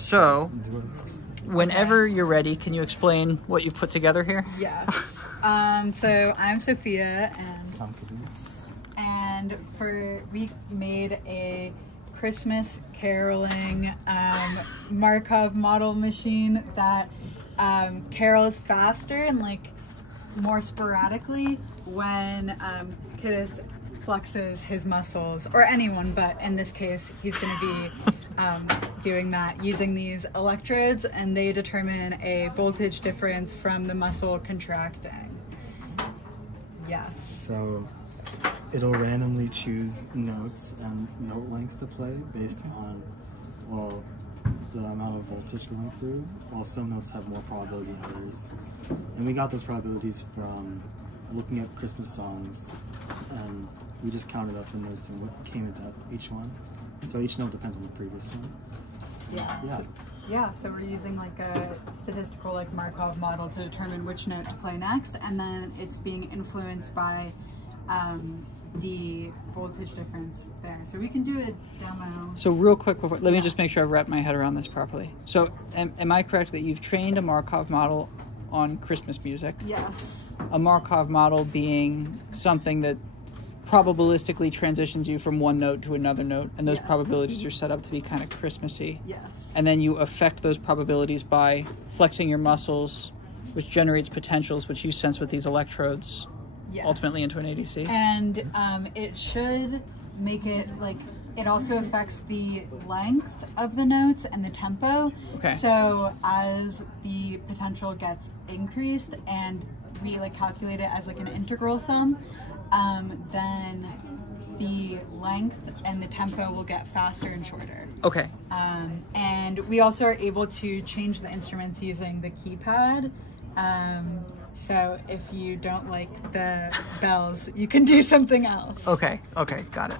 So, whenever you're ready, can you explain what you've put together here? Yes. So I'm Sophia, and I'm Kidus. And we made a Christmas caroling Markov model machine that carols faster and like more sporadically when Kidus flexes his muscles, or anyone, but in this case he's going to be doing that using these electrodes, and they determine a voltage difference from the muscle contracting. Yes. So it'll randomly choose notes and note lengths to play based on, well, the amount of voltage going through, while some notes have more probability than others. And we got those probabilities from looking at Christmas songs, and we just counted up the notes and what came into each one. So each note depends on the previous one. Yeah. So we're using like a statistical like Markov model to determine which note to play next, and then it's being influenced by the voltage difference there. So we can do a demo. So real quick, let me just make sure I've wrapped my head around this properly. So am I correct that you've trained a Markov model on Christmas music? Yes. A Markov model being something that probabilistically transitions you from one note to another note, and those probabilities are set up to be kind of Christmassy. Yes. And then you affect those probabilities by flexing your muscles, which generates potentials, which you sense with these electrodes, ultimately into an ADC. And it should make it like, it also affects the length of the notes and the tempo. Okay. So as the potential gets increased, and we like calculate it as like an integral sum, then the length and the tempo will get faster and shorter. Okay. And we also are able to change the instruments using the keypad. So if you don't like the bells, you can do something else. Okay, got it.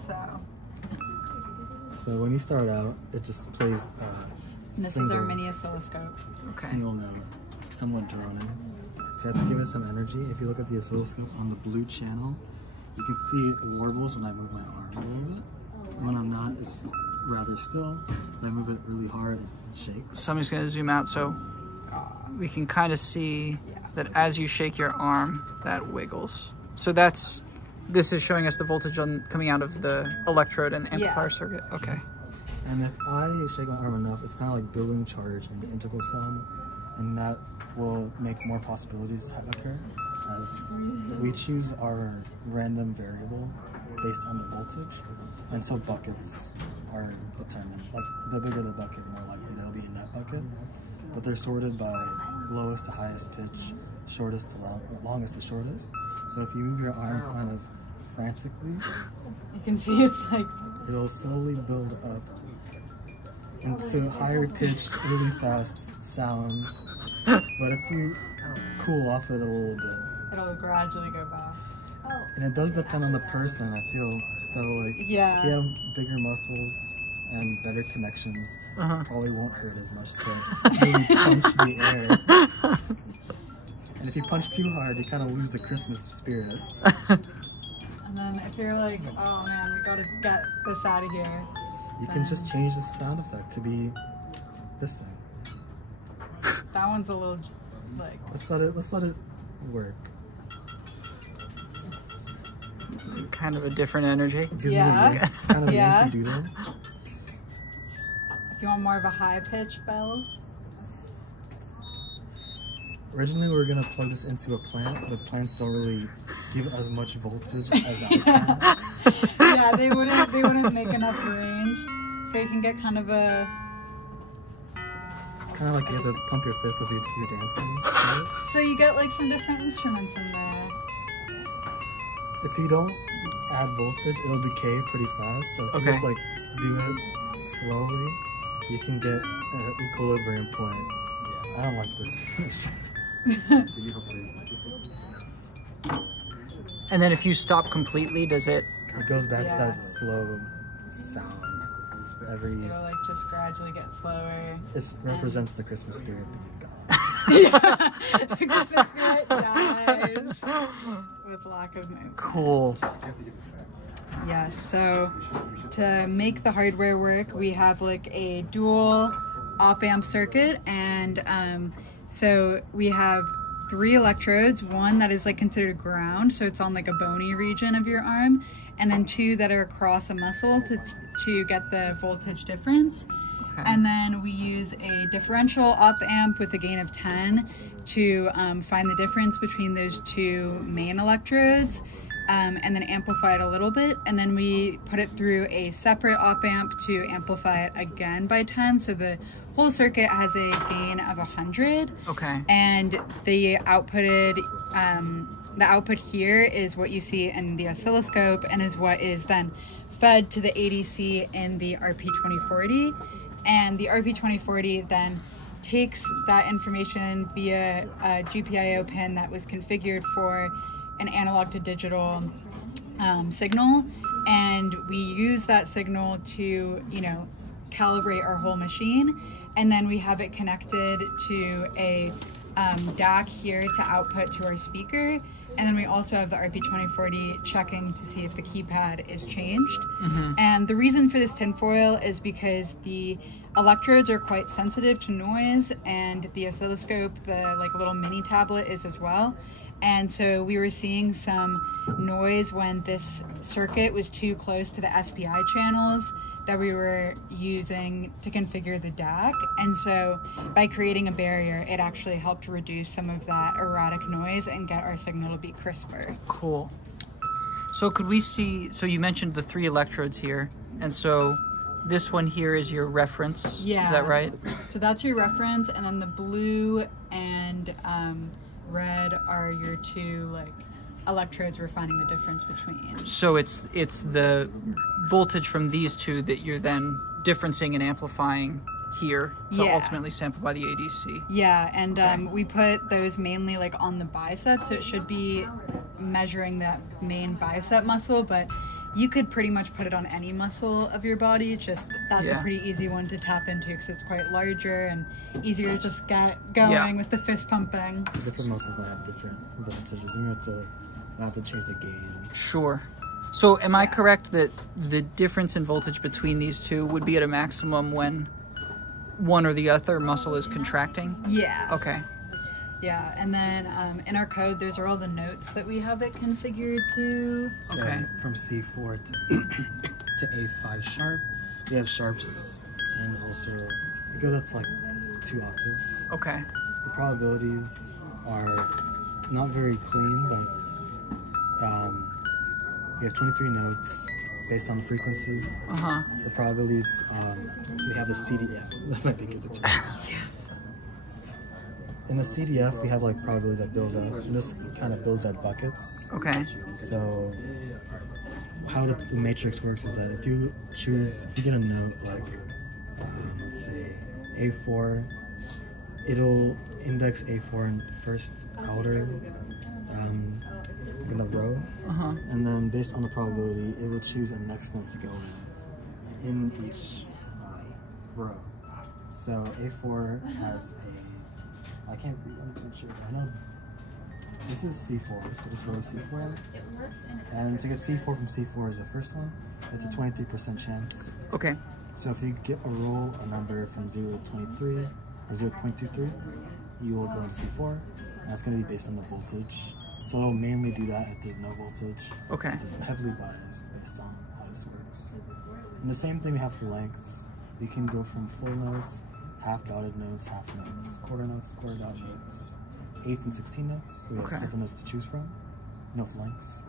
So when you start out, it just plays and this is our mini oscilloscope. Single note, somewhat droning. So you have to give it some energy. If you look at the oscilloscope on the blue channel, you can see it warbles when I move my arm a little bit. When I'm not, it's rather still. If I move it really hard, it shakes. So I'm just going to zoom out so we can kind of see that as you shake your arm, that wiggles. So this is showing us the voltage coming out of the electrode and amplifier circuit. Okay. And if I shake my arm enough, it's kind of like building charge in the integral sum, and that will make more possibilities occur, as we choose our random variable based on the voltage, and so buckets are determined. Like the bigger the bucket, the more likely they'll be in that bucket. But they're sorted by lowest to highest pitch, shortest to longest to shortest. So if you move your arm kind of frantically, you can see it's like, it'll slowly build up into higher pitched, really fast sounds. But if you cool off it a little bit, it'll gradually go back. And it does depend on the person, I feel. So like, if you have bigger muscles and better connections, it probably won't hurt as much to maybe punch the air. And if you punch too hard, you kind of lose the Christmas spirit. And then if you're like, oh man, we gotta get this out of here, you can just change the sound effect to be this thing. That one's a little like. Let's let it work. Kind of a different energy. Kind of Yankee Doodle. If you want more of a high pitch bell. Originally we were gonna plug this into a plant, but plants don't really give as much voltage as I can. Yeah, they wouldn't make enough range. So you can get kind of a. It's kind of like you have to pump your fists as you're dancing. Right? So you get like some different instruments in there. If you don't add voltage, it'll decay pretty fast. So if you just like do it slowly, you can get an equilibrium point. I don't like this. And then if you stop completely, does it? It goes back to that slow sound. It'll like just gradually get slower. It represents the Christmas spirit being gone. Yeah, the Christmas spirit dies with lack of movement. Cool. Yes, so to make the hardware work, we have like a dual op-amp circuit, and so we have 3 electrodes, one that is like considered ground, so it's on like a bony region of your arm, and then 2 that are across a muscle to get the voltage difference. Okay. And then we use a differential op-amp with a gain of 10 to find the difference between those 2 main electrodes, and then amplify it a little bit, and then we put it through a separate op-amp to amplify it again by 10, so the whole circuit has a gain of 100. Okay. And the output here is what you see in the oscilloscope, and is what is then fed to the ADC in the RP2040, and the RP2040 then takes that information via a GPIO pin that was configured for an analog to digital signal, and we use that signal to, you know, calibrate our whole machine, and then we have it connected to a DAC here to output to our speaker, and then we also have the RP2040 checking to see if the keypad is changed. Mm-hmm. And the reason for this tinfoil is because the electrodes are quite sensitive to noise, and the oscilloscope, the like little mini tablet, is as well. And so we were seeing some noise when this circuit was too close to the SPI channels that we were using to configure the DAC. And so by creating a barrier, it actually helped reduce some of that erratic noise and get our signal to be crisper. Cool. So could we see, so you mentioned the 3 electrodes here, and so this one here is your reference. Yeah. Is that right? So that's your reference, and then the blue and red are your 2 like electrodes we're finding the difference between. So it's the voltage from these 2 that you're then differencing and amplifying here to ultimately sample by the ADC. Yeah, and Okay. we put those mainly like on the bicep, so it should be measuring that main bicep muscle, but you could pretty much put it on any muscle of your body. Just that's a pretty easy one to tap into because it's quite larger and easier to just get going with the fist pumping. Different muscles might have different voltages, and you have to change the gain. Sure. So am I correct that the difference in voltage between these 2 would be at a maximum when one or the other muscle is contracting? Yeah. Okay. Yeah, and then in our code, those are all the notes that we have it configured to. So Okay. from C4 to A5 sharp, we have sharps, and also we go up to like 2 octaves. Okay. The probabilities are not very clean, but we have 23 notes based on the frequency. Uh-huh. The probabilities, we have the CDF. That might be good to try. In the CDF, we have like probabilities that build up, and this kind of builds at buckets. Okay. So how the matrix works is that if you get a note like, let's say A4, it'll index A4 in first outer in a row, Uh-huh. and then based on the probability, it will choose a next note to go in each row. So A4 has I can't be 100% sure, but I know this is C4, so this row is C4. And to get C4 from C4 is the first one. It's a 23% chance. Okay. So if you get a number from 0 to 23, or 0.23, you will go into C4, and that's going to be based on the voltage. So it'll mainly do that if there's no voltage. Okay. Since it's heavily biased based on how this works. And the same thing we have for lengths. We can go from full notes, half dotted notes, half notes, quarter dot notes, 8th and 16 notes. So we have 7 notes to choose from, note lengths.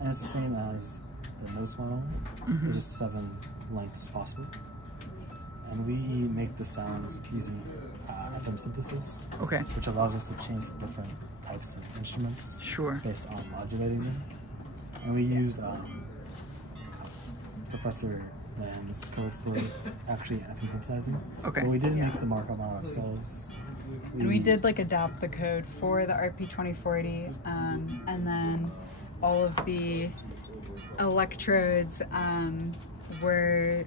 And it's the same as the notes model. There's just 7 lengths possible. And we make the sounds using FM synthesis, which allows us to change the different types of instruments based on modulating them. And we used Professor Land's code for actually FM synthesizing. But we didn't make the Markov model ourselves. And we did like adapt the code for the RP2040, and then all of the electrodes were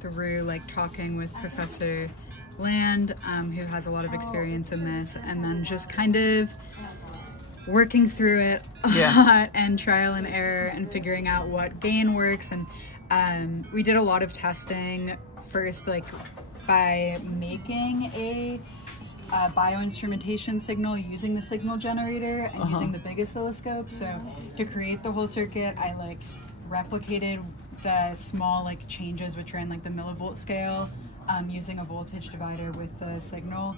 through like talking with Professor Land, who has a lot of experience in this, and then just kind of working through it a lot and trial and error and figuring out what gain works. And we did a lot of testing first, like by making a bioinstrumentation signal using the signal generator and using the big oscilloscope. So to create the whole circuit, I like replicated the small like changes which are in like the millivolt scale using a voltage divider with the signal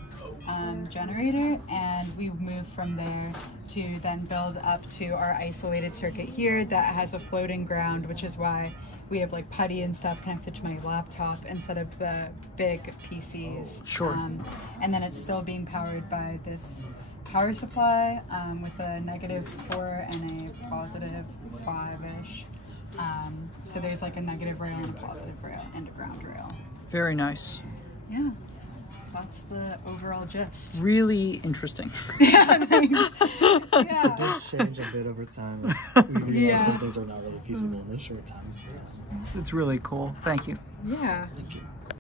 generator, and we move from there to then build up to our isolated circuit here that has a floating ground, which is why we have like putty and stuff connected to my laptop instead of the big PCs. Sure. And then it's still being powered by this power supply with a -4 and a +5-ish. So there's like a negative rail and a positive rail and a ground rail. Very nice. Yeah, so that's the overall gist. Really interesting. Yeah, thanks. Yeah. It did change a bit over time. We realized some things are not really feasible in a short time scale. It's really cool. Thank you. Yeah. Thank you.